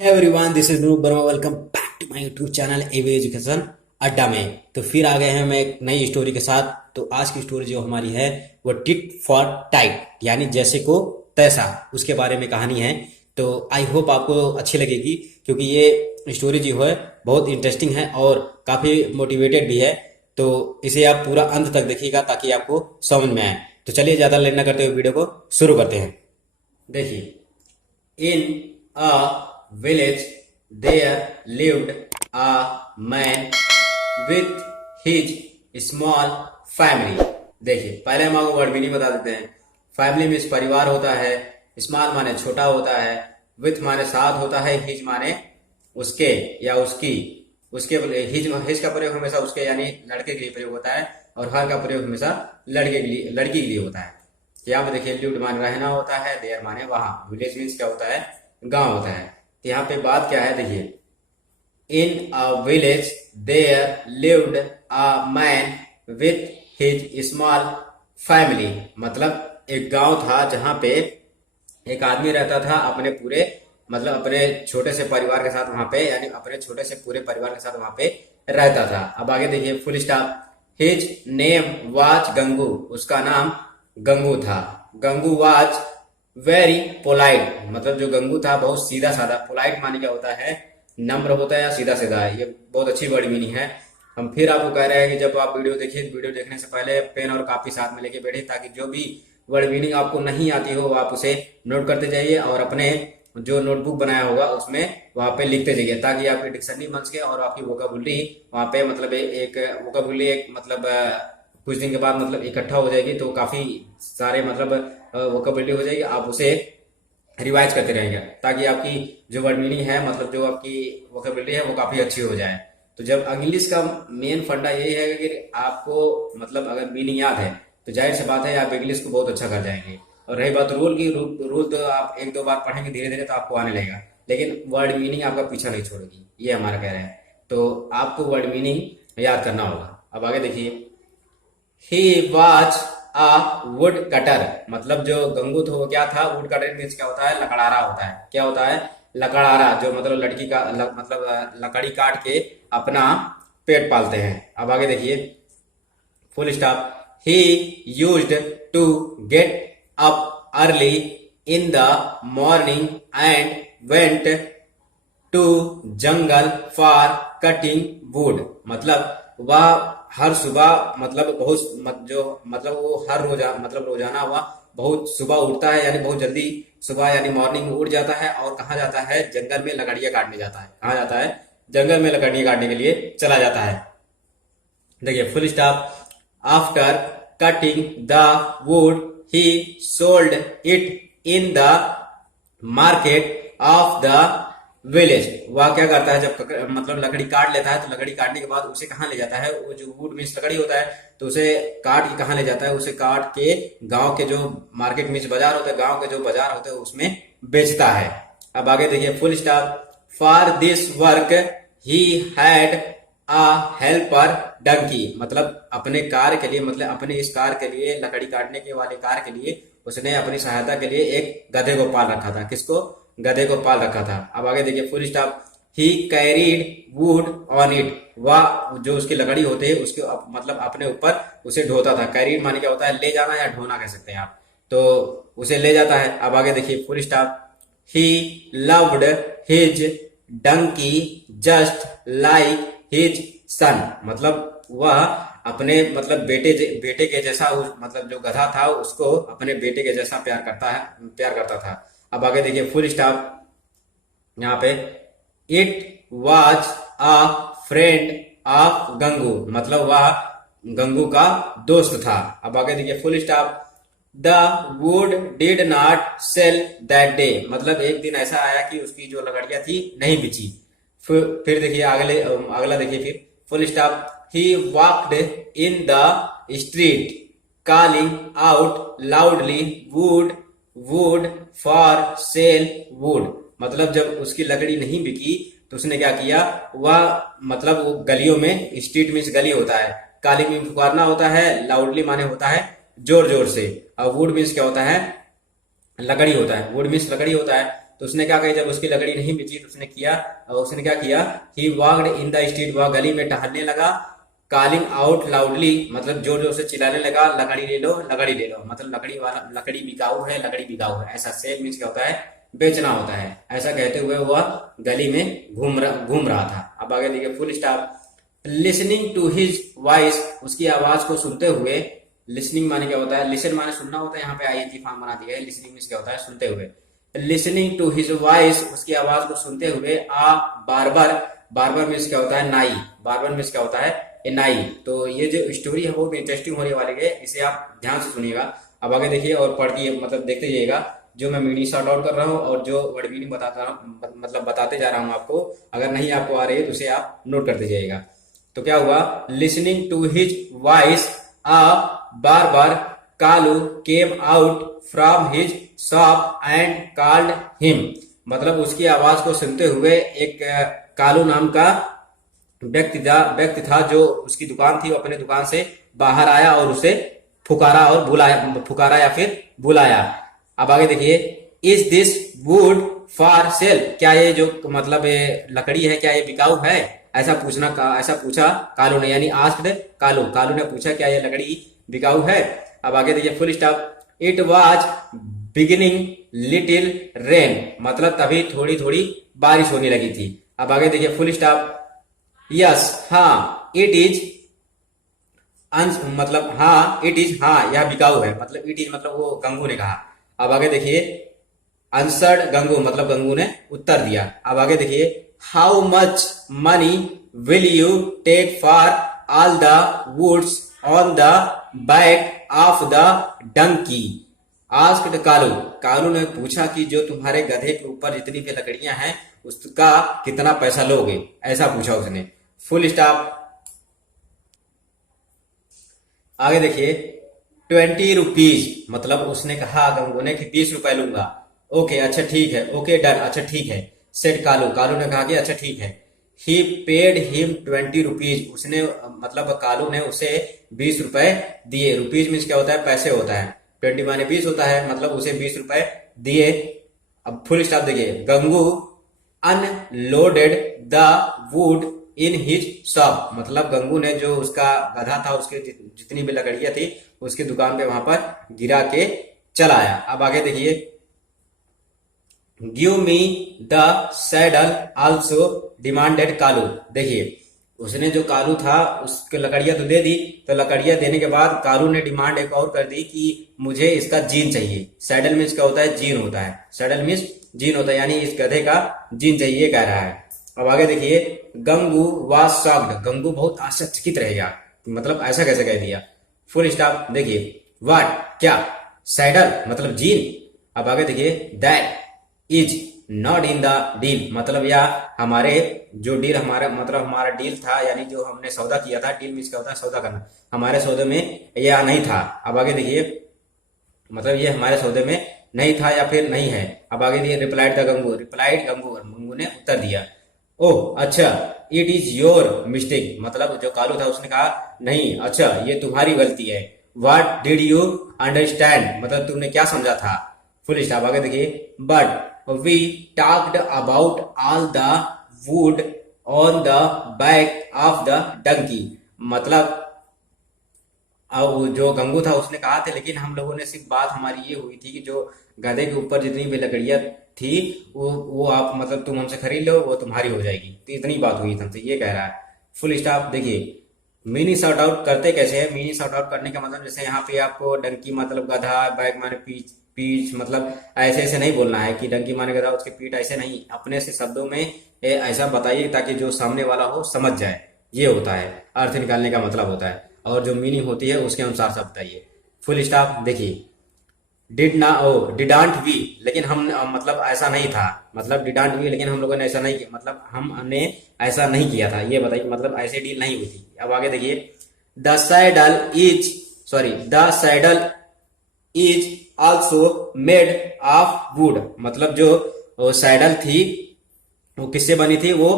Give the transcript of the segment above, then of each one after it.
Everyone, this is Noor Verma. Welcome back to my YouTube channel एवे education Adda में। तो फिर आ गए हैं हम एक नई स्टोरी के साथ। तो आज की स्टोरी जो हमारी है वो टिट फॉर टाइट, यानी जैसे को तैसा, उसके बारे में कहानी है। तो आई होप आपको अच्छी लगेगी, क्योंकि ये स्टोरी जो है बहुत इंटरेस्टिंग है और काफ़ी मोटिवेटेड भी है। तो इसे आप पूरा अंत तक देखिएगा ताकि आपको समझ में आए। तो चलिए ज़्यादा लेट ना करते हुए वीडियो को शुरू करते हैं। देखिए, in a village there lived a man with his small family। देखिए, पहले हम आपको वर्ड मीनिंग बता देते हैं। फैमिली में परिवार होता है, स्मॉल माने छोटा होता है, विथ माने साथ होता है, हिज माने उसके या उसकी। उसके हिज का प्रयोग हमेशा उसके यानी लड़के के लिए प्रयोग होता है, और हर का प्रयोग हमेशा लड़के के लिए लड़की के लिए होता है। यहाँ पे देखिए, लिव्ड माने रहना होता है, देयर माने वहां, विलेज मीन्स क्या होता है, गांव होता है। तो यहाँ पे बात क्या है, देखिए, in a village there lived a man with his small family. मतलब एक गांव था जहां पे एक आदमी रहता था अपने पूरे मतलब अपने छोटे से परिवार के साथ वहां पे, यानी अपने छोटे से पूरे परिवार के साथ वहां पे रहता था। अब आगे देखिए, full stop. His name was Gangu. उसका नाम गंगू था। Gangu was very polite. मतलब जो गंगू था बहुत सीधा साधा। पोलाइट माने क्या होता है, नम्र होता है या सीधा सीधा है। ये बहुत अच्छी वर्ड मीनिंग है। हम फिर आपको कह रहे हैं कि जब आप वीडियो देखिए, वीडियो देखने से पहले पेन और कॉपी साथ में लेके बैठे, ताकि जो भी वर्ड मीनिंग आपको नहीं आती हो आप उसे नोट करते जाइए, और अपने जो नोटबुक बनाया होगा उसमें वहां पे लिखते जाइए, ताकि आपकी डिक्शनरी बन सके और आपकी वोकाबुलरी वहां पे मतलब एक वोकाबुलरी एक मतलब कुछ दिन के बाद मतलब इकट्ठा हो जाएगी। तो काफी सारे मतलब वोकाबुलरी हो जाएगी। आप उसे रिवाइज करते रहेंगे ताकि आपकी जो वर्ड मीनिंग है, मतलब जो आपकी वोकेबलरी है, वो काफी अच्छी हो जाए। तो जब इंग्लिश का मेन फंडा यही है कि आपको मतलब अगर मीनिंग याद है तो जाहिर सी बात है आप इंग्लिश को बहुत अच्छा कर जाएंगे। और रही बात रूल की, रूल तो आप एक दो बार पढ़ेंगे धीरे धीरे तो आपको आने लगेगा, लेकिन वर्ड मीनिंग आपका पीछा नहीं छोड़ेगी, ये हमारा कह रहे हैं। तो आपको वर्ड मीनिंग याद करना होगा। अब आगे देखिए, he was a would cutter. मतलब जो गंगू था वो क्या था, वुड कटर मीन्स क्या होता है, लकड़ारा होता है। क्या होता है, लकड़ारा, जो मतलब लड़की का मतलब लकड़ी काट के अपना पेट पालते हैं। अब आगे देखिए, full stop. He used to get up early in the morning and went to jungle for cutting wood. मतलब वह हर सुबह मतलब जो मतलब वो हर रोजाना वह बहुत सुबह उठता है, यानी बहुत जल्दी सुबह यानी मॉर्निंग में उठ जाता है, और कहाँ जाता है, जंगल में लकड़ियां काटने जाता है। कहाँ जाता है, जंगल में लकड़ियां काटने के लिए चला जाता है। देखिए, full stop. After cutting the would he sold it in the market of the village. वह क्या करता है, जब मतलब लकड़ी काट लेता है तो लकड़ी काटने के बाद उसे कहाँ ले जाता है, वो जो वुड मीन्स लकड़ी होता है, तो उसे काट के कहाँ ले जाता है, उसे काट के गांव के जो मार्केट मीन्स बाजार होता है, गांव के जो बाजार होते हैं उसमें बेचता है। अब आगे देखिए, full stop. For this work he had a helper donkey. मतलब अपने कार के लिए, मतलब अपने इस कार के लिए, लकड़ी काटने के वाले कार के लिए उसने अपनी सहायता के लिए एक गधे को पाल रखा था। किसको, गधे को पाल रखा था। अब आगे देखिए, full stop. He carried would on it. वह जो उसकी लकड़ी होते है उसके मतलब अपने ऊपर उसे ढोता था। कैरीड माने क्या होता है, ले जाना या ढोना कह सकते हैं आप। तो उसे ले जाता है। अब आगे देखिए, full stop. He loved his donkey just like his son. मतलब वह अपने मतलब बेटे के जैसा मतलब जो गधा था उसको अपने बेटे के जैसा प्यार करता था। अब आगे देखिए, फुल स्टॉप। यहाँ पे it was a friend of Gangu. मतलब वह गंगू का दोस्त था। अब आगे देखिए, full stop. The wood did not sell that day. मतलब एक दिन ऐसा आया कि उसकी जो लकड़ियां थी नहीं बिची। फिर देखिए अगला देखिए, फिर full stop. He walked in the street calling out loudly would would for sale would. मतलब जब उसकी लकड़ी नहीं बिकी तो उसने क्या किया, वह मतलब वो गलियों में, स्ट्रीट मीन्स गली होता है, कॉलिंग में पुकारना होता है, लाउडली माने होता है जोर जोर से, और वुड मीन्स क्या होता है, लकड़ी होता है। वुड मीन्स लकड़ी होता है। तो उसने क्या कही, जब उसकी लकड़ी नहीं मिली तो उसने क्या किया, ही वॉक्ड इन द स्ट्रीट, वह गली में टहलने लगा, कॉलिंग आउट लाउडली, मतलब जोर जोर से चिल्लाने लगा, लकड़ी ले लो, लकड़ी ले लो, मतलब लकड़ी वाला, लकड़ी बिकाऊ है, लकड़ी बिकाऊ है। ऐसा सेल मीन्स क्या होता है, बेचना होता है। ऐसा कहते हुए वह गली में घूम रहा था। अब आगे देखिए full stop. Listening to his voice, उसकी आवाज को सुनते हुए, लिसनिंग माने क्या होता है, लिसन माने सुनना होता है, यहाँ पे आईएनजी फॉर्म बना दिया है। लिसनिंग मीन्स क्या होता है, सुनते हुए। लिसनिंग टू हिज वॉइस, उसकी आवाज को सुनते हुए, आ बार्बर, बार्बर मीन्स क्या होता है, नाई, बार्बर मीन्स क्या होता है, ए नाई। तो ये जो स्टोरी है बहुत इंटरेस्टिंग होने वाली है, इसे आप ध्यान से सुनिएगा। अब आगे देखिए और पढ़ती मतलब देखते जाइएगा, जो मैं मीनिंग सॉर्ट आउट कर रहा हूँ और जो वर्ड मीनिंग बताता हूँ, मतलब बताते जा रहा हूँ आपको। अगर नहीं आपको आ रही है तो उसे आप नोट करते जाइएगा। तो क्या हुआ, listening to his voice a barber Kalu came out from his shop and called him, मतलब उसकी आवाज को सुनते हुए एक कालू नाम का व्यक्ति था जो उसकी दुकान थी, वो अपने दुकान से बाहर आया और उसे फुकारा या फिर बुलाया। अब आगे देखिए, is this would for sale, क्या ये जो मतलब ये लकड़ी है क्या ये बिकाऊ है, ऐसा पूछा कालू ने, यानी आस्क्ड कालू ने पूछा क्या ये लकड़ी बिकाऊ है। अब आगे देखिए full stop. It was beginning little rain, मतलब तभी थोड़ी थोड़ी बारिश होने लगी थी। अब आगे देखिए फुल स्टॉप। यस, हाँ, इट इज मतलब हाँ, इट इज, हाँ यह बिकाऊ है, मतलब इट इज मतलब वो गंगू ने कहा। अब आगे देखिए, आंसर्ड गंगू, मतलब गंगू ने उत्तर दिया। अब आगे देखिए, how much money will you take for all the woods on the back of the donkey, asked Kalu ने पूछा कि जो तुम्हारे गधे के ऊपर जितनी भी लकड़ियां हैं उसका कितना पैसा लोगे, ऐसा पूछा उसने। Full stop. आगे देखिए, 20 रुपीज, मतलब उसने कहा गंगू ने कि 20 रुपए लूंगा। ओके अच्छा ठीक है, ओके डन, अच्छा ठीक है, सेड कालू ने कहा कि अच्छा ठीक है। ही पेड हिम 20 रुपीज, उसने मतलब कालू ने उसे 20 रुपए दिए। रुपीज मीन्स क्या होता है, पैसे होता है, 20 माने 20 होता है, मतलब उसे 20 रुपए दिए। अब फुल स्टॉप देखिए, Gangu unloaded the would in his shop, मतलब गंगू ने जो उसका गधा था उसके जितनी भी लकड़ियां थी उसकी दुकान पे वहां पर गिरा के चला आया। अब आगे देखिए, give me the saddle also demanded Kalu, देखिए उसने जो कालू था उसके लकड़ियां तो दे दी, तो लकड़ियां देने के बाद कालू ने डिमांड एक और कर दी कि मुझे इसका जीन चाहिए। सैडल मीन्स क्या होता है, जीन होता है, सैडल मीन्स जीन होता है, यानी इस गधे का जीन चाहिए कह रहा है। अब आगे देखिए, गंगू वाज शॉक्ड, गंगू बहुत आश्चर्यचकित रह गया, मतलब ऐसा कैसे कह दिया। फुल स्टॉप देखिए, व्हाट, क्या, सैडल मतलब जीन। अब आगे देखिए, that is not in the deal, मतलब या हमारे जो डील हमारा डील था, यानी जो हमने सौदा किया था, डील मीन्स क्या होता है, सौदा करना, हमारे सौदे में यह नहीं था। अब आगे देखिए, मतलब ये हमारे सौदे में नहीं था या फिर नहीं है। अब आगे देखिए, रिप्लाइड गंगू ने उत्तर दिया, ओह अच्छा, इट इज योर मिस्टेक, मतलब जो कालू था उसने कहा नहीं, अच्छा ये तुम्हारी गलती है। व्हाट डिड यू अंडरस्टैंड, मतलब तुमने क्या समझा था। Full stop. आगे देखिए, but we talked about all the wood on the back of the donkey, मतलब अब जो गंगू था उसने कहा था, लेकिन हम लोगों ने सिर्फ बात हमारी ये हुई थी कि जो गधे के ऊपर जितनी भी लकड़ियां थी वो आप मतलब तुम हमसे खरीद लो, वो तुम्हारी हो जाएगी, तो इतनी बात हुई हमसे, ये कह रहा है। Full stop. देखिए मीनिंग सॉर्ट आउट करते कैसे है, मीनिंग सॉर्ट आउट करने का मतलब जैसे यहाँ पे आपको डंकी मतलब गधा, बैक माने पीठ मतलब ऐसे ऐसे नहीं बोलना है कि डंकी माने गधा उसकी पीठ, ऐसे नहीं, अपने से शब्दों में ऐसा बताइए ताकि जो सामने वाला हो समझ जाए, ये होता है अर्थ निकालने का मतलब होता है, और जो मीनिंग होती है उसके अनुसार से बताइए। Full stop. देखिए, डिडांट वी, लेकिन हम मतलब ऐसा नहीं था, मतलब डिडांट वी लेकिन हम लोगों ने ऐसा नहीं किया, मतलब हमने ऐसा नहीं किया था, ये बताइए, मतलब ऐसे डील नहीं हुई थी। अब आगे देखिए, the saddle is also made of would, मतलब जो सैडल थी वो किससे बनी थी, वो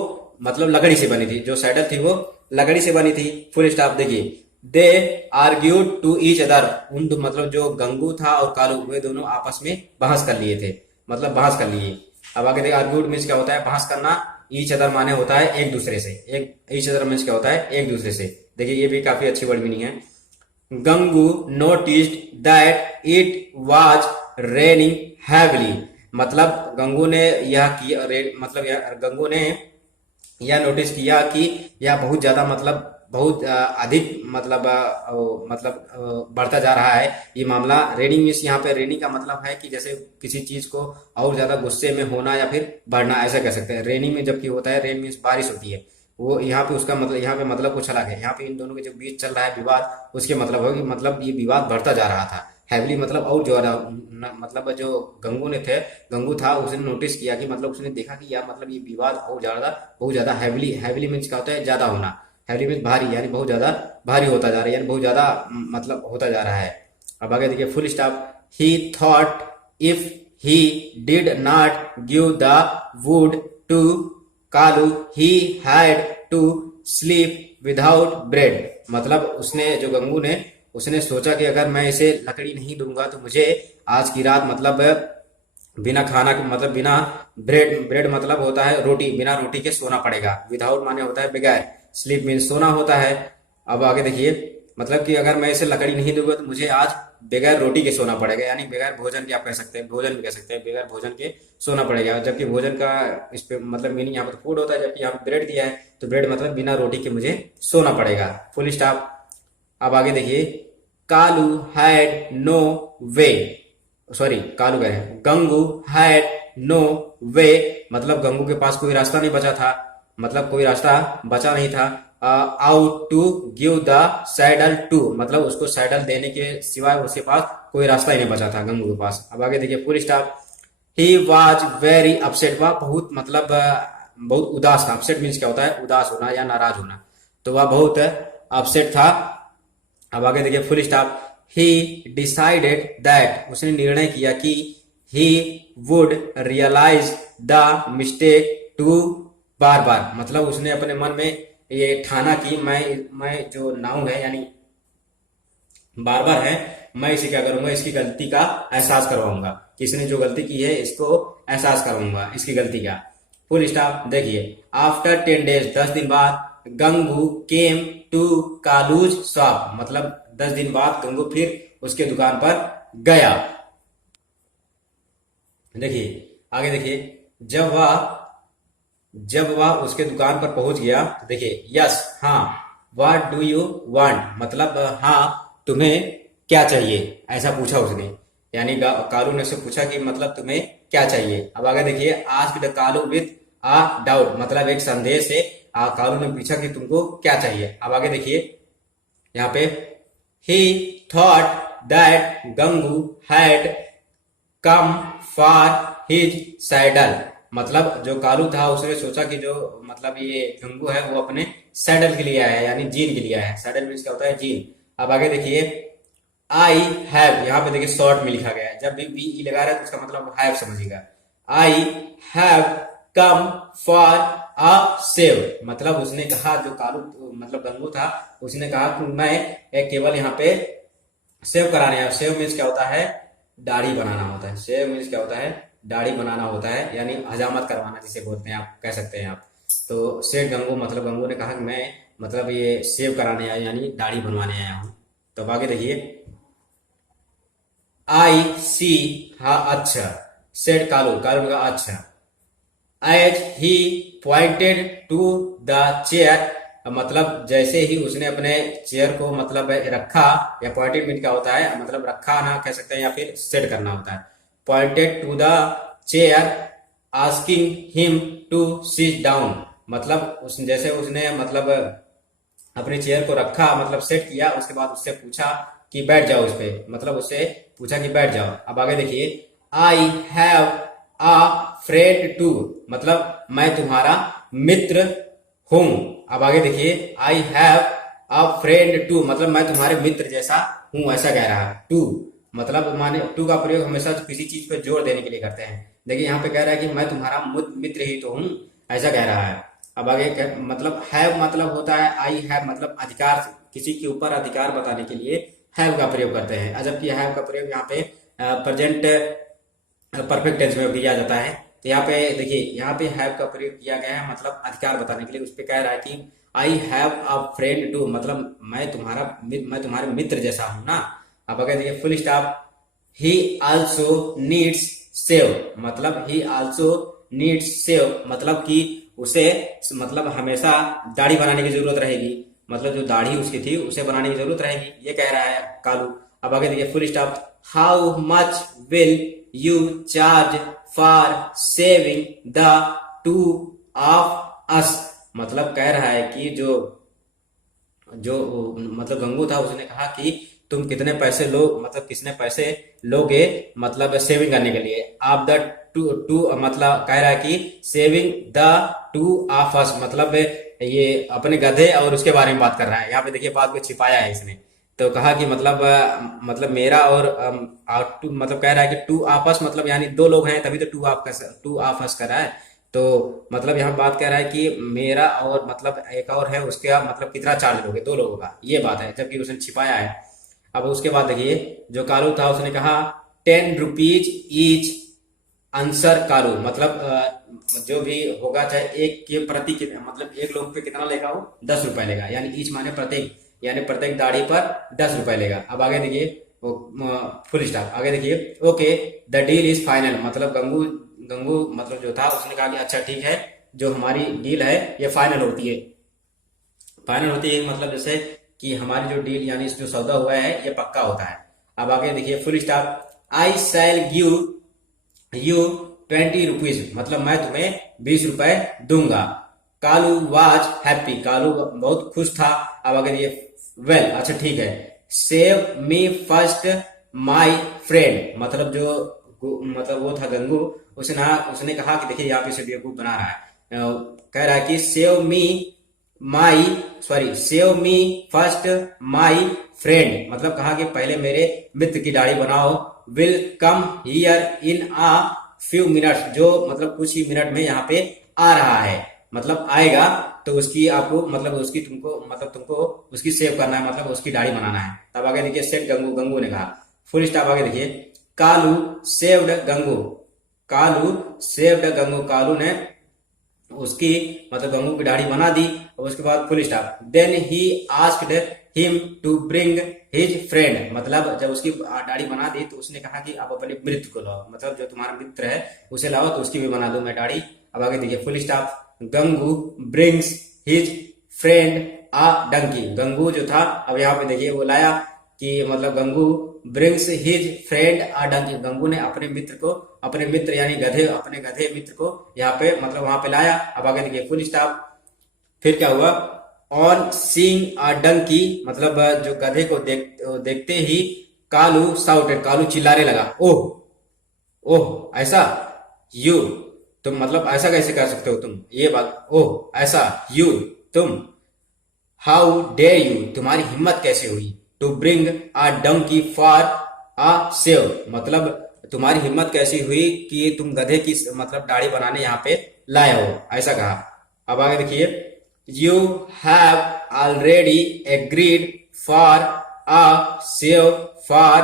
मतलब लकड़ी से बनी थी, जो सैडल थी वो लकड़ी से बनी थी। Full stop. देखिए, दे आर्ग्यूड टू ईच अदर, उन मतलब जो गंगू था और कालू वे दोनों आपस में बहस कर लिए थे, मतलब बहस कर लिए। अब आगे देखिए आर्ग्यूड मीन्स क्या होता है, बहस करना। ईच अदर माने होता है एक दूसरे से, एक ईच अदर मीन्स क्या होता है, एक दूसरे से। देखिए ये भी काफी अच्छी वर्ड मीनिंग है। Gangu noticed that it was raining heavily, मतलब गंगू ने यह किया, मतलब गंगू ने यह नोटिस किया कि यह बहुत ज्यादा मतलब बहुत अधिक मतलब बढ़ता जा रहा है ये मामला। रेनिंग मीन्स यहाँ पे रेनिंग का मतलब है कि जैसे किसी चीज को और ज्यादा गुस्से में होना या फिर बढ़ना, ऐसा कह सकते हैं। रेनिंग में जबकि होता है, रेन मीन्स बारिश होती है, वो यहाँ पे उसका मतलब, यहाँ पे मतलब कुछ अलग है। यहाँ पे इन दोनों के जो बीच चल रहा है विवाद, उसके मतलब हो कि मतलब ये विवाद बढ़ता जा रहा था। हैवली मतलब और ज्यादा, मतलब जो गंगू था, उसने नोटिस किया कि मतलब उसने देखा कि यार मतलब ये विवाद और ज्यादा, बहुत ज्यादा हैवली, हैवली मीन्स क्या होता है, ज्यादा होना। हैवली मीन्स भारी, यानी बहुत ज्यादा भारी होता जा रहा है, यानी बहुत ज्यादा मतलब होता जा रहा है। अब आगे देखिए full stop. He thought if he did not give the wood to Kalu he had to sleep without bread, मतलब उसने, जो गंगू ने, उसने सोचा कि अगर मैं इसे लकड़ी नहीं दूंगा तो मुझे आज की रात मतलब बिना खाना के, मतलब बिना ब्रेड, ब्रेड मतलब होता है रोटी, बिना रोटी के सोना पड़ेगा। विदाउट माने होता है बगैर, स्लीप मीन सोना होता है। अब आगे देखिए, मतलब कि अगर मैं इसे लकड़ी नहीं दूंगा तो मुझे आज बगैर रोटी के सोना पड़ेगा, यानी बगैर भोजन के, आप कह सकते हैं भोजन भी कह सकते हैं, बगैर भोजन के सोना पड़ेगा। जबकि भोजन का इस पे मतलब मीनिंग यहाँ पर फूड होता है, जबकि यहाँ पे ब्रेड दिया है तो ब्रेड मतलब बिना रोटी के मुझे सोना पड़ेगा। Full stop. अब आगे देखिए, Kalu had no way, sorry Kalu कह रहे हैं, गंगू हैड नो वे, मतलब गंगू के पास कोई रास्ता नहीं बचा था, मतलब कोई रास्ता बचा नहीं था। Out to give the saddle to, मतलब उसको सैडल देने के सिवाय उसके पास कोई रास्ता ही नहीं बचा था गंगू के पास। अब आगे देखिए full stop. He was very upset, वह बहुत मतलब बहुत उदास था। अपसेट मीन्स क्या होता है, उदास होना या नाराज होना, तो वह बहुत अपसेट था। अब आगे देखिए full stop. He decided that, उसने निर्णय किया कि he would realise the mistake to बार बार, मतलब उसने अपने मन में ये ठाना कि मैं जो नाउन है यानी बार बार है, मैं इसे क्या करूंगा, इसकी गलती का एहसास करवाऊंगा, कि इसने जो गलती की है इसको एहसास करवाऊंगा इसकी गलती का। Full stop. देखिए आफ्टर 10 डेज, 10 दिन बाद, गंगू केम टू कालूज शॉप, मतलब 10 दिन बाद गंगू फिर उसके दुकान पर गया। देखिए आगे देखिए, जब वह उसके दुकान पर पहुंच गया तो देखिए यस, हाँ, व्हाट डू यू वांट, मतलब हाँ तुम्हें क्या चाहिए, ऐसा पूछा उसने। यानी कालू ने उससे पूछा कि मतलब तुम्हें क्या चाहिए। अब आगे देखिए, asked Kalu with a doubt, मतलब एक संदेह से कालू ने पूछा कि तुमको क्या चाहिए। अब आगे देखिए यहाँ पे, ही thought that Gangu had come for his saddle, मतलब जो कालू था उसने सोचा कि जो मतलब ये गंगू है वो अपने सैडल के लिए आया है, यानी जीन के लिए आया है। सैडल मीन्स क्या होता है, जीन। अब आगे देखिए, आई हैव, यहाँ पे देखिए शॉर्ट में लिखा गया है, जब भी वी ई लगा रहा है तो उसका मतलब हैव समझिएगा। I have come for a save, मतलब उसने कहा, जो कालू मतलब गंगू था, उसने कहा कि मैं केवल यहाँ पे सेव कराने आया। सेव मीन्स क्या होता है, दाढ़ी बनाना होता है। सेव मीन्स क्या होता है, दाढ़ी बनाना होता है, यानी हजामत करवाना जिसे बोलते हैं, आप कह सकते हैं आप। तो सेठ गंगू, मतलब गंगू ने कहा कि मैं मतलब ये सेव कराने आया, यानी दाढ़ी बनवाने आया हूँ। तो आगे देखिए, आई सी, हाँ अच्छा, सेठ कालू, कालू का अच्छा। As he pointed to the chair, मतलब जैसे ही उसने अपने चेयर को मतलब रखा, या पॉइंटेड मीन क्या होता है, मतलब रखा ना कह सकते हैं, या फिर सेट करना होता है। Pointed to the chair asking him to sit down, मतलब जैसे उसने मतलब अपने चेयर को रखा, मतलब सेट किया, उसके बाद उससे पूछा कि बैठ जाओ उस पे, मतलब उससे पूछा कि बैठ जाओ। अब आगे देखिए, I have a friend too, मतलब मैं तुम्हारा मित्र हूं। अब आगे देखिए, I have a friend too, मतलब मैं तुम्हारे मित्र जैसा हूं, ऐसा कह रहा है। टू मतलब माने, टू का प्रयोग हमेशा किसी चीज पर जोर देने के लिए करते हैं। देखिए यहाँ पे कह रहा है कि मैं तुम्हारा मित्र ही तो हूं, ऐसा कह रहा है। अब आगे मतलब हैव मतलब होता है, आई हैव मतलब अधिकार, किसी के ऊपर अधिकार बताने के लिए हैव का प्रयोग करते हैं। जबकि हैव का प्रयोग यहाँ पे प्रेजेंट परफेक्ट टेंस में किया जाता है। तो यहाँ पे देखिए, यहाँ पे हैव का प्रयोग किया गया है मतलब अधिकार बताने के लिए। उस पे कह रहा है कि I have a friend too, मतलब मैं तुम्हारे मित्र जैसा हूं ना। अब अगर देखिए फुल स्टॉप, ही आल्सो नीड्स सेव, मतलब ही आल्सो नीड्स सेव, मतलब कि उसे मतलब हमेशा दाढ़ी बनाने की जरूरत रहेगी, मतलब जो दाढ़ी उसकी थी उसे बनाने की जरूरत रहेगी, ये कह रहा है कालू। अब आगे देखिए full stop, how much will you charge for saving the two of us, मतलब कह रहा है कि जो जो मतलब गंगू था उसने कहा कि तुम कितने पैसे लो, मतलब कितने पैसे लोगे मतलब सेविंग करने के लिए। आप द टू टू मतलब कह रहा है कि saving the two of us, मतलब ये अपने गधे और उसके बारे में बात कर रहा है। यहाँ पे देखिए बात को छिपाया है इसने, तो कहा कि मतलब मतलब मेरा और मतलब कह रहा है कि टू ऑफ अस, मतलब यानी दो लोग हैं तभी तो टू ऑफ अस कर रहा है। तो मतलब यहाँ बात कह रहा है कि मेरा और मतलब एक और है उसका मतलब कितना चार्ज लोगे दो लोगों का, ये बात है, जबकि उसने छिपाया है। अब उसके बाद देखिए जो कालू था उसने कहा 10 रुपीज ईच आंसर कालू, मतलब जो भी होगा चाहे एक के प्रति मतलब एक लोग पे कितना लेगा वो 10 रुपए लेगा, यानी ईच माने प्रत्येक, यानी प्रत्येक दाढ़ी पर 10 रुपए लेगा। अब आगे देखिए फुल स्टॉप, आगे देखिए okay the deal is final, मतलब गंगू गंगू मतलब जो था उसने कहा कि अच्छा ठीक है, जो हमारी डील है ये फाइनल होती है। फाइनल होती है मतलब जैसे कि हमारी जो डील यानी जो सौदा हुआ है ये पक्का होता है। अब आगे देखिए full stop, I shell give you 20 rupees, मतलब मैं तुम्हें 20 रुपए दूंगा। कालू वाज हैप्पी, कालू बहुत खुश था। अब आगे ये वेल अच्छा ठीक है, save me first my friend, मतलब जो मतलब वो था गंगू, उसने कहा कि देखिए यहाँ पे से बेवकूफ बना रहा है, कह रहा है कि my save me first my friend, मतलब कहा कि पहले मेरे मित्र की दाढ़ी बनाओ। Will come here in a few minutes, जो मतलब कुछ ही मिनट में यहाँ पे आ रहा है, मतलब आएगा तो उसकी आपको मतलब उसकी तुमको उसकी सेव करना है, मतलब उसकी दाढ़ी बनाना है। तब आगे देखिए सेट गंगू, गंगू ने कहा फुल स्टॉप, आगे देखिए कालू सेव्ड गंगू, कालू सेव्ड गंगू, कालू ने उसकी मतलब गंगू की दाढ़ी बना दी। और उसके बाद full stop, then he asked him to bring his friend, मतलब जब उसकी दाढ़ी बना दी तो उसने कहा कि आप अपने मित्र को लाओ, मतलब जो तुम्हारा मित्र है उसे लाओ तो उसकी भी बना दो मैं दाढ़ी। अब आगे देखिए full stop, Gangu brings his friend a donkey, Gangu जो था अब यहाँ पे देखिए वो लाया कि मतलब Gangu brings his friend a donkey, Gangu ने अपने मित्र यानी अपने गधे मित्र को यहाँ पे मतलब वहां पे लाया। अब आगे देखिए फुल स्टॉप, फिर क्या हुआ, ऑन सीइंग अ डंकी, मतलब जो गधे को देखते ही कालू साउटेड, कालू चिल्लाने लगा, ओह ओह ऐसा, यू तुम मतलब ऐसा कैसे कर सकते हो तुम, ये बात, ओह ऐसा, यू तुम, हाउ डेयर यू तुम्हारी हिम्मत कैसे हुई, to bring a donkey for a save, मतलब तुम्हारी हिम्मत कैसी हुई कि तुम गधे की मतलब दाढ़ी बनाने यहाँ पे लाए हो, ऐसा कहा। अब आगे देखिए, you have already agreed for a save for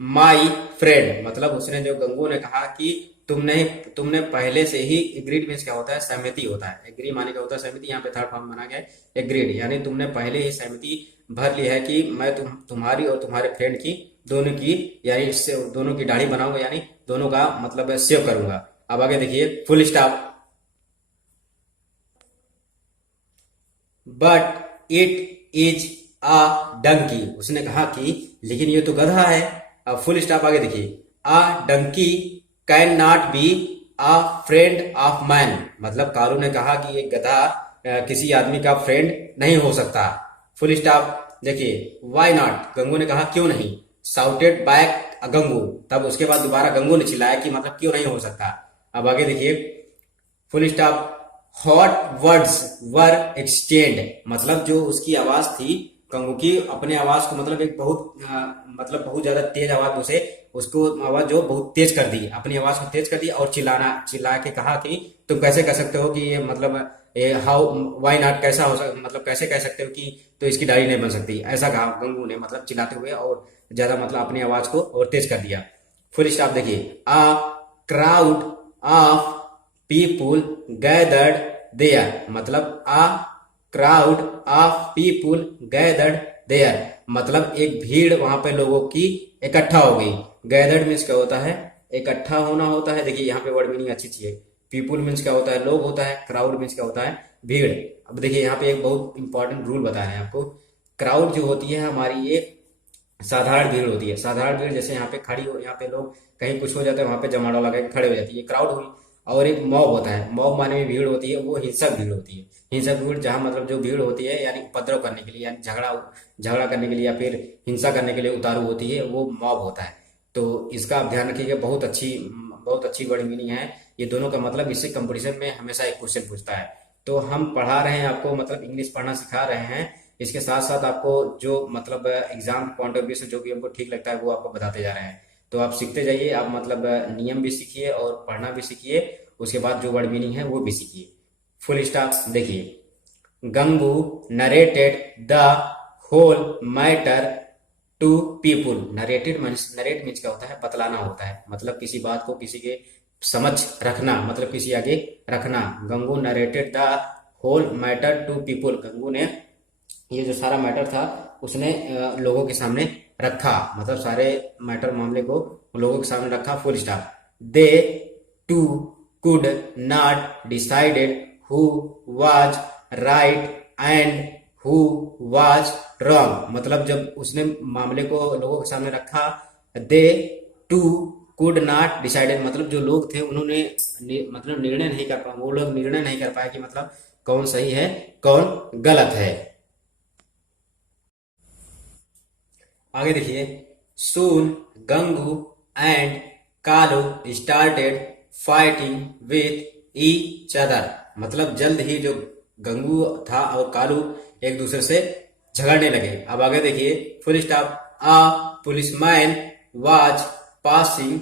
my friend, मतलब उसने जो गंगू ने कहा कि तुमने तुमने पहले से ही, एग्रीड मीन्स क्या होता है, सहमति होता है, एग्री माने क्या होता है सहमति, यहाँ पे थर्ड फॉर्म बना गया एग्रीड, यानी तुमने पहले ही सहमति भर ली है कि मैं तुम्हारी और तुम्हारे फ्रेंड की दोनों की यानी इससे दोनों की दाढ़ी बनाऊंगा, यानी दोनों का मतलब सेव करूंगा। अब आगे देखिए full stop, but it is a donkey, उसने कहा कि लेकिन ये तो गधा है। अब फुल स्टॉप, आगे देखिए, a donkey can not be a friend of man, मतलब कारू ने कहा कि ये गधा किसी आदमी का फ्रेंड नहीं हो सकता। फुल स्टॉप देखिए, वाई नॉट, गंगू ने कहा क्यों नहीं, साउटेड बैक गंगू, तब उसके बाद दोबारा गंगू ने चिल्लाया कि मतलब क्यों नहीं हो सकता। अब आगे देखिए full stop, hot words were exchange, मतलब जो उसकी आवाज थी कंगू की, अपने आवाज को मतलब एक बहुत मतलब बहुत ज्यादा तेज आवाज उसे उसको आवाज जो बहुत तेज कर दी, अपनी आवाज को तेज कर दी और चिल्ला के कहा कि तुम कैसे कह सकते हो कि ये मतलब ये हाउ वाई नॉट कैसा हो मतलब कैसे कह सकते हो कि तो इसकी दाढ़ी नहीं बन सकती, ऐसा कहा गंगू ने, मतलब चिल्लाते हुए और ज्यादा मतलब अपनी आवाज को और तेज कर दिया। फुल स्टॉप देखिए, a crowd of people gathered there, मतलब a crowd of people gathered there, मतलब एक भीड़ वहां पे लोगों की इकट्ठा हो गई। गैदर्ड मीन्स क्या होता है, इकट्ठा होना होता है। देखिए यहाँ पे वर्ड मीनिंग अच्छी चीज है। पीपुल मीन्स क्या होता है, लोग होता है। क्राउड मीन्स क्या होता है, भीड़। अब देखिए यहाँ पे एक बहुत इंपॉर्टेंट रूल बता रहे हैं आपको। क्राउड जो होती है हमारी ये साधारण भीड़ होती है। साधारण भीड़ जैसे यहाँ पे खड़ी हो, यहाँ पे लोग कहीं कुछ हो जाता है वहां पे जमावड़ा लगा के खड़े हो जाती है, ये क्राउड हुई। और एक मॉब होता है, मॉब माने में भीड़ होती है, वो हिंसक भीड़ होती है। हिंसक भीड़ जहाँ मतलब जो भीड़ होती है यानी उपद्रव करने के लिए, यानी झगड़ा झगड़ा करने के लिए या फिर हिंसा करने के लिए उतारू होती है, वो मॉब होता है। तो इसका आप ध्यान रखिएगा, बहुत अच्छी वर्ड मीनिंग है ये दोनों का। मतलब इससे कंपटीशन में हमेशा एक क्वेश्चन पूछता है। तो हम पढ़ा रहे हैं आपको, मतलब इंग्लिश पढ़ना सिखा रहे हैं। इसके साथ साथ आपको जो मतलब एग्जाम पॉइंट ऑफ व्यू से जो भी हमको ठीक लगता है वो आपको बताते जा रहे हैं। तो आप सीखते जाइए, आप मतलब नियम भी सीखिए और पढ़ना भी सीखिए। उसके बाद जो वर्ड मीनिंग है वो भी सीखिए। फुल स्टॉप देखिए। Gangu narrated the whole matter to people. Narrated narrate means क्या होता है, बतलाना होता है। मतलब किसी बात को किसी के समझ रखना, मतलब किसी आगे रखना। Gangu narrated the whole matter to people, Gangu ने ये जो सारा मैटर था उसने लोगों के सामने रखा, मतलब सारे मैटर मामले को लोगों के सामने रखा। Full stop. They too could not decided who was right and who was wrong, मतलब जब उसने मामले को लोगों के सामने रखा, they too could not decided, मतलब जो लोग थे उन्होंने मतलब निर्णय नहीं कर पाए, वो लोग निर्णय नहीं कर पाए कि मतलब कौन सही है कौन गलत है। आगे देखिए। Soon Gangu and Kalu started fighting with each other, मतलब जल्द ही जो गंगू था और कालू एक दूसरे से झगड़ने लगे। अब आगे देखिए। Full stop. A policeman was passing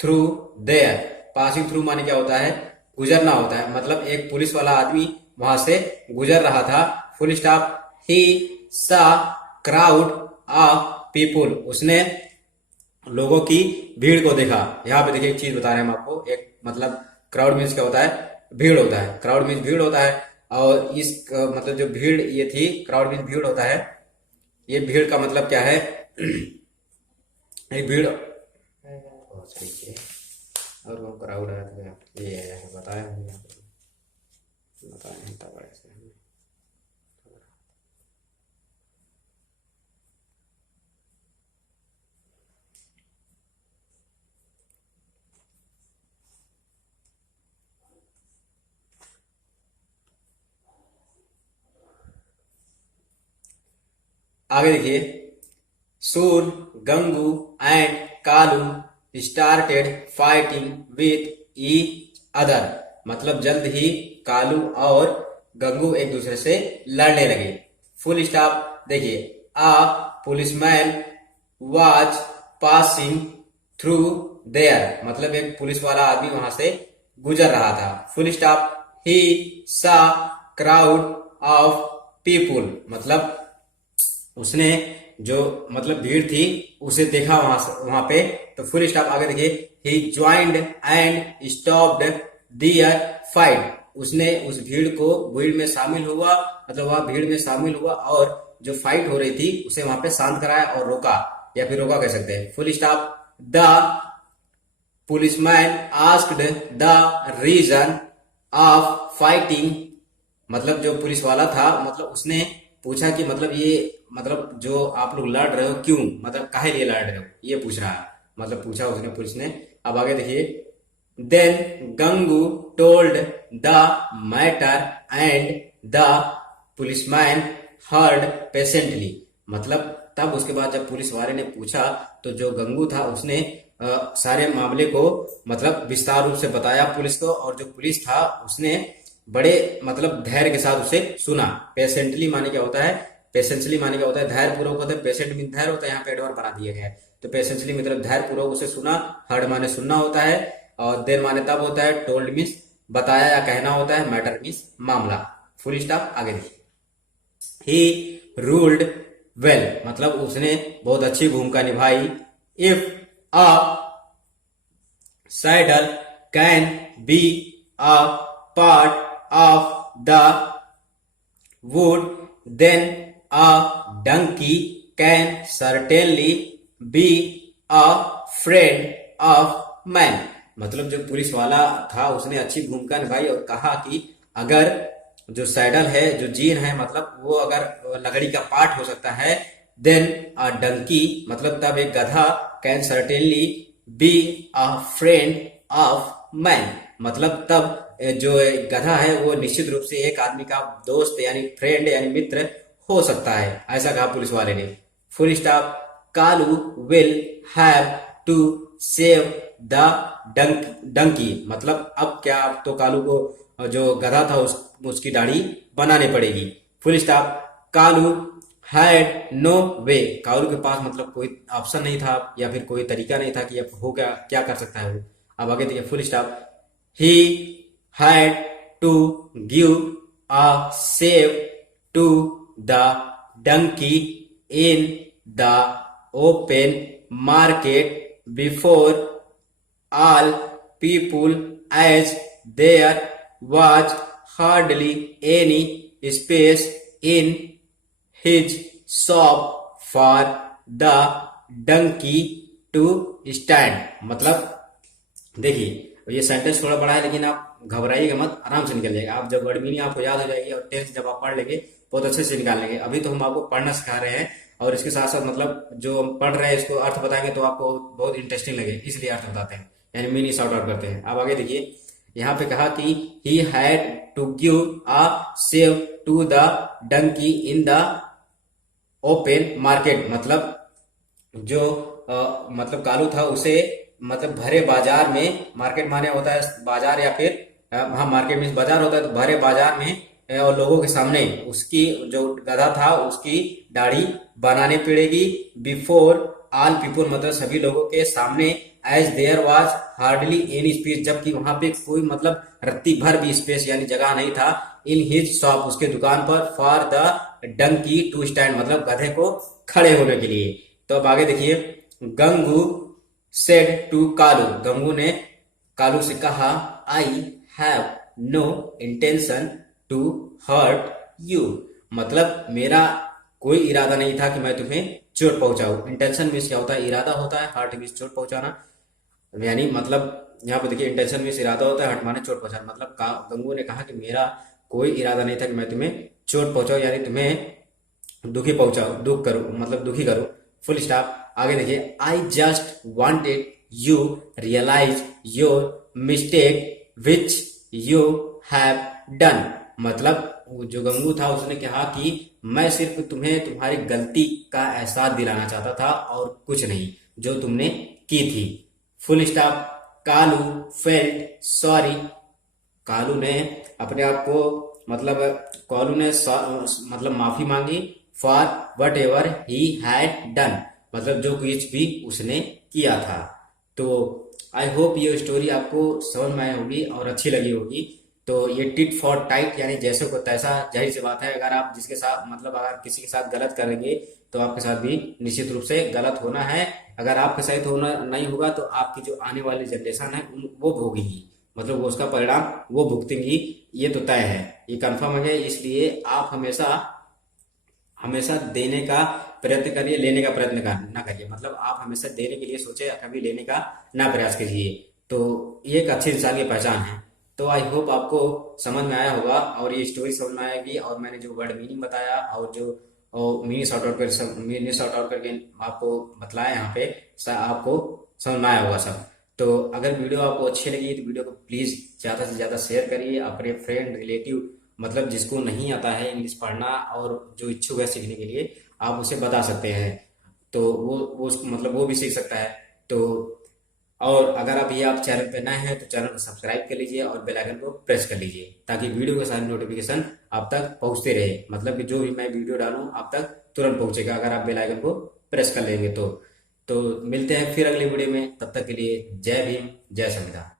through there. Passing through माने क्या होता है, गुजरना होता है। मतलब एक पुलिस वाला आदमी वहां से गुजर रहा था। Full stop. ही सा क्राउड ऑफ पीपुल, उसने लोगों की भीड़ को देखा। यहाँ पे देखिए एक चीज बता रहे हैं हम आपको। एक मतलब क्राउड मीन्स क्या होता है, भीड़ होता है। क्राउड मीन्स भीड़ होता है। और इस मतलब जो भीड़ ये थी, क्राउड मीन्स भीड़ होता है। ये भीड़ का मतलब क्या है, ये भीड़ और वो क्राउड है, ये है बताया तब ऐसे। आगे देखिए। Soon Gangu and Kalu started fighting with each other, मतलब जल्द ही कालू और गंगू एक दूसरे से लड़ने लगे। फुल स्टॉप देखिए। A policeman was passing through there, मतलब एक पुलिस वाला आदमी वहां से गुजर रहा था। Full stop. ही सा क्राउड ऑफ पीपुल, मतलब उसने जो मतलब भीड़ थी उसे देखा वहां पे। तो फुल स्टॉप। आगे देखिए। He joined and stopped their fight, उसने उस भीड़ में शामिल हुआ, मतलब वह भीड़ में शामिल हुआ और जो फाइट हो रही थी उसे वहां पे शांत कराया और रोका, या फिर रोका कह सकते हैं। Full stop. The policeman asked the reason of fighting, मतलब जो पुलिस वाला था मतलब उसने पूछा कि मतलब ये मतलब जो आप लोग लड़ रहे हो क्यों, मतलब काहे लिए लड़ रहे हो, ये पूछ रहा है, मतलब पूछा उसने पुलिस ने। अब आगे देखिए। Then Gangu told the matter and the policeman heard patiently, मतलब तब उसके बाद जब पुलिस वाले ने पूछा तो जो गंगू था उसने सारे मामले को मतलब विस्तार रूप से बताया पुलिस को, और जो पुलिस था उसने बड़े मतलब धैर्य के साथ उसे सुना। पेशेंटली माने क्या होता है, पेशेंसली माने क्या होता है, धैर्य पूर्वक होता है। पेशेंट मीन धैर्य होता है, यहाँ पे एडवर्ब बना दिया गया है। तो पेशेंसली मतलब धैर्य पूर्वक उसे सुना। हर्ड माने सुनना होता है, और देर माने तब होता है। टोल्ड मीन्स बताया या कहना होता है। मैटर मीन्स मामला। Full stop. आगे देखिए। ही रूल्ड वेल, मतलब उसने बहुत अच्छी भूमिका निभाई। If a saddle can be a part of the wood, then a donkey can certainly be a friend of man। मतलब जो पुलिस वाला था उसने अच्छी भूमिका निभाई और कहा कि अगर जो सैडल है, जो जीन है, मतलब वो अगर लकड़ी का पार्ट हो सकता है, देन अ डंकी मतलब तब एक गधा can certainly B a friend of man, मतलब तब जो गधा है वो निश्चित रूप से एक आदमी का दोस्त यानी फ्रेंड यानी मित्र हो सकता है, ऐसा कहा पुलिस वाले ने। Full stop. Kalu will have to save the donkey, मतलब अब क्या, अब तो कालू को जो गधा था उसकी दाढ़ी बनाने पड़ेगी। Full stop. Kalu had no way, Kalu के पास मतलब कोई ऑप्शन नहीं था या फिर कोई तरीका नहीं था कि अब हो क्या कर सकता है वो। अब आगे देखिए full stop. He had to give a save to the donkey in the open market before all people, as there was hardly any space in his shop for the donkey to stand। मतलब देखिए ये sentence थोड़ा बड़ा है लेकिन आप घबराइएगा मत, आराम से निकल जाएगा। आप जब वर्ड मीनिंग आपको याद हो जाएगी और टेंस जब आप पढ़ लेंगे बहुत अच्छे से निकाल लेंगे। अभी तो हम आपको पढ़ना सिखा रहे हैं और इसके साथ साथ मतलब जो हम पढ़ रहे हैं इसको अर्थ बताएंगे तो आपको बहुत इंटरेस्टिंग लगे, इसलिए अर्थ बताते हैं यानी मीनिंग सॉर्ट आउट करते हैं। अब आगे देखिए यहाँ पे कहा कि he had to give a save to the donkey in the open market, मतलब जो मतलब कालू था उसे मतलब भरे बाजार में, मार्केट माने होता है बाजार या फिर हाँ मार्केट में बाजार होता है, तो भरे बाजार में और लोगों के सामने उसकी जो गधा था उसकी दाढ़ी बनाने पड़ेगी। बिफोर ऑल पीपुल मतलब सभी लोगों के सामने। As there was hardly any space जबकि वहां पे कोई मतलब रत्ती भर भी स्पेस यानी जगह नहीं था। इन हिज शॉप उसके दुकान पर। For the donkey to stand मतलब गधे को खड़े होने के लिए। तो अब आगे देखिए गंगू सेड टू कालू, गंगू ने कालू से कहा I have no intention to hurt you, मतलब मेरा कोई इरादा नहीं था कि मैं तुम्हें चोट पहुंचाऊं। इंटेंशन मीन्स क्या होता है, इरादा होता है, हर्ट मीन्स चोट पहुंचाना, यानी मतलब यहाँ पे देखिए इंटेंशन मीन्स इरादा होता है, हर्ट माने चोट पहुंचाना। मतलब गंगू ने कहा कि मेरा कोई इरादा नहीं था कि मैं तुम्हें चोट पहुंचाऊं यानी तुम्हें दुखी पहुंचाऊं, दुख करूं मतलब दुखी करूं। Full stop. आगे देखिए I just wanted you realise your mistake which you have done, मतलब जो गंगू था उसने कहा कि मैं सिर्फ तुम्हें तुम्हारी गलती का एहसास दिलाना चाहता था और कुछ नहीं जो तुमने की थी। Full stop. Kalu felt sorry, Kalu ने अपने आप को मतलब कालू ने मतलब माफी मांगी। For what ever he had done, मतलब जो कुछ भी उसने किया था। तो आई होप ये स्टोरी आपको समझ में आई होगी और अच्छी लगी होगी। तो ये टिट फॉर टाइट यानी जैसे को तैसा, जाहिर सी बात है अगर आप जिसके साथ मतलब अगर किसी के साथ गलत करेंगे तो आपके साथ भी निश्चित रूप से गलत होना है। अगर आपके साथ होना नहीं होगा तो आपकी जो आने वाली जनरेशन है वो भोगेगी, मतलब वो उसका परिणाम वो भुगतेंगी, ये तो तय है, ये कंफर्म है। इसलिए आप हमेशा हमेशा देने का प्रयत्न करिए, लेने का प्रयत्न ना करिए, मतलब आप हमेशा देने के लिए सोचे, कभी लेने का ना प्रयास कीजिए। तो ये एक अच्छे इंसान की पहचान है। तो आई होप आपको समझ में आया होगा और ये स्टोरी समझ में आएगी और मैंने जो वर्ड मीनिंग बताया और जो मीनिंग सॉर्ट आउट करके आपको बतलाया यहाँ पे आपको समझ में आया होगा सब। तो अगर वीडियो आपको अच्छी लगी तो वीडियो को प्लीज ज्यादा से ज्यादा शेयर करिए अपने फ्रेंड रिलेटिव, मतलब जिसको नहीं आता है इंग्लिश पढ़ना और जो इच्छुक है सीखने के लिए आप उसे बता सकते हैं, तो वो मतलब वो भी सीख सकता है। तो और अगर आप चैनल पे नए हैं तो चैनल को सब्सक्राइब कर लीजिए और बेल आइकन को प्रेस कर लीजिए ताकि वीडियो के सारे नोटिफिकेशन आप तक पहुंचते रहे, मतलब कि जो भी मैं वीडियो डालूं आप तक तुरंत पहुंचेगा अगर आप बेल आइकन को प्रेस कर लेंगे तो मिलते हैं फिर अगले वीडियो में, तब तक के लिए जय भीम जय संविधान।